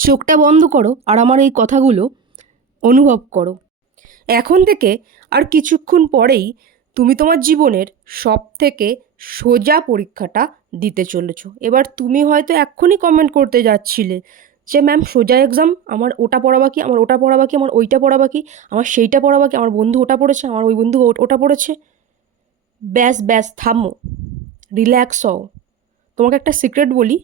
চোখটা বন্ধ করো আর আমার এই কথাগুলো অনুভব করো। এখন থেকে আর কিছুক্ষণ পরেই তুমি তোমার জীবনের সব থেকে সোজা পরীক্ষাটা দিতে চলেছো। এবার তুমি হয়তো এক্ষুনি কমেন্ট করতে যাচ্ছিলে যে, ম্যাম, সোজা এক্সাম আমার ওটা পড়া বাকি, আমার ওটা পড়া বাকি, আমার ওইটা পড়া বাকি, আমার সেইটা পড়া বাকি, আমার বন্ধু ওটা পড়েছে, আমার ওই বন্ধু ওটা পড়েছে? ব্যাস ব্যাস, থামো, রিল্যাক্স হও। তোমাকে একটা সিক্রেট বলি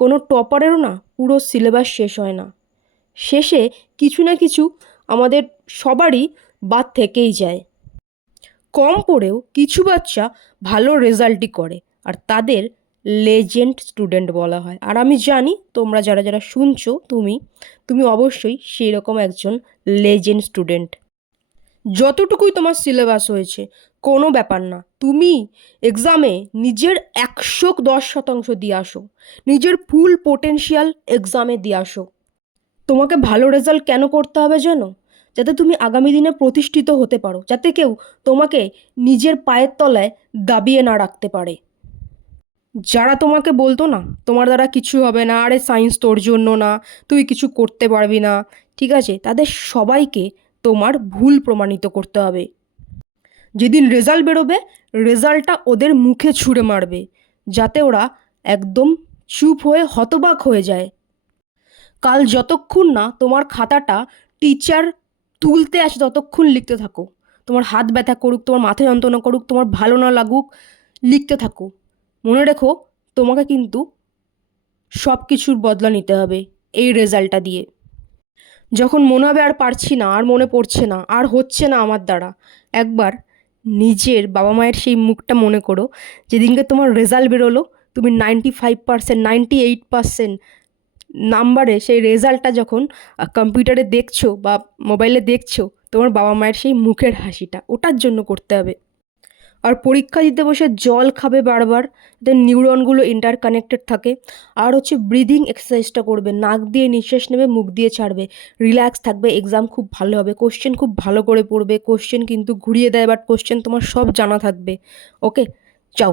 কোনো টপারেরও না পুরো সিলেবাস শেষ হয় না। শেষে কিছু না কিছু আমাদের সবারই বাদ থেকেই যায়। কম পড়েও কিছু বাচ্চা ভালো রেজাল্টই করে, আর তাদের লেজেন্ড স্টুডেন্ট বলা হয়। আর আমি জানি, তোমরা যারা যারা শুনছো, তুমি তুমি অবশ্যই সেই রকম একজন লেজেন্ড স্টুডেন্ট। যতটুকুই তোমার সিলেবাস হয়েছে, কোনো ব্যাপার না। তুমি এক্সামে নিজের একশো দশ শতাংশ দিয়ে আসো, নিজের ফুল পোটেনশিয়াল এক্সামে দিয়ে আসো। তোমাকে ভালো রেজাল্ট কেন করতে হবে জানো? যাতে তুমি আগামী দিনে প্রতিষ্ঠিত হতে পারো, যাতে কেউ তোমাকে নিজের পায়ের তলায় দাবিয়ে না রাখতে পারে। যারা তোমাকে বলতো না, তোমার দ্বারা কিছু হবে না, আরে সায়েন্স তোর জন্য না, তুই কিছু করতে পারবি না, ঠিক আছে? তাদের সবাইকে তোমার ভুল প্রমাণিত করতে হবে। যেদিন রেজাল্ট বেরোবে, রেজাল্টটা ওদের মুখে ছুঁড়ে মারবে, যাতে ওরা একদম চুপ হয়ে হতবাক হয়ে যায়। কাল যতক্ষণ না তোমার খাতাটা টিচার তুলতে আসে, ততক্ষণ লিখতে থাকো। তোমার হাত ব্যথা করুক, তোমার মাথা যন্ত্রণা করুক, তোমার ভালো না লাগুক, লিখতে থাকো। মনে রেখো, তোমাকে কিন্তু সব কিছুর বদলা নিতে হবে এই রেজাল্টটা দিয়ে। যখন মনে হবে আর পারছি না, আর মনে পড়ছে না, আর হচ্ছে না আমার দ্বারা, একবার নিজের বাবা মায়ের সেই মুখটা মনে করো, যেদিনকে তোমার রেজাল্ট বেরোলো, তুমি ninety five percent ninety eight percent নাম্বারে সেই রেজাল্টটা যখন কম্পিউটারে দেখছ বা মোবাইলে দেখছ, তোমার বাবা মায়ের সেই মুখের হাসিটা, ওটার জন্য করতে হবে। আর পরীক্ষা দিতে বসে জল খাবে বারবার যাতে নিউরনগুলো ইন্টার কানেক্টেড থাকে। আর হচ্ছে ব্রিদিং এক্সারসাইজটা করবে, নাক দিয়ে নিঃশ্বাস নেবে, মুখ দিয়ে ছাড়বে। রিল্যাক্স থাকবে এক্সাম খুব ভালো হবে কোশ্চেন খুব ভালো করে পড়বে কোশ্চেন কিন্তু ঘুরিয়ে দেয় বাট কোশ্চেন তোমার সব জানা থাকবে। ওকে চাও।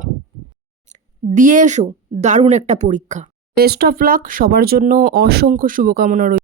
দিয়ে এসো, দারুণ একটা পরীক্ষা। বেস্ট অফ লাক সবার জন্য অসংখ্য শুভকামনা রইল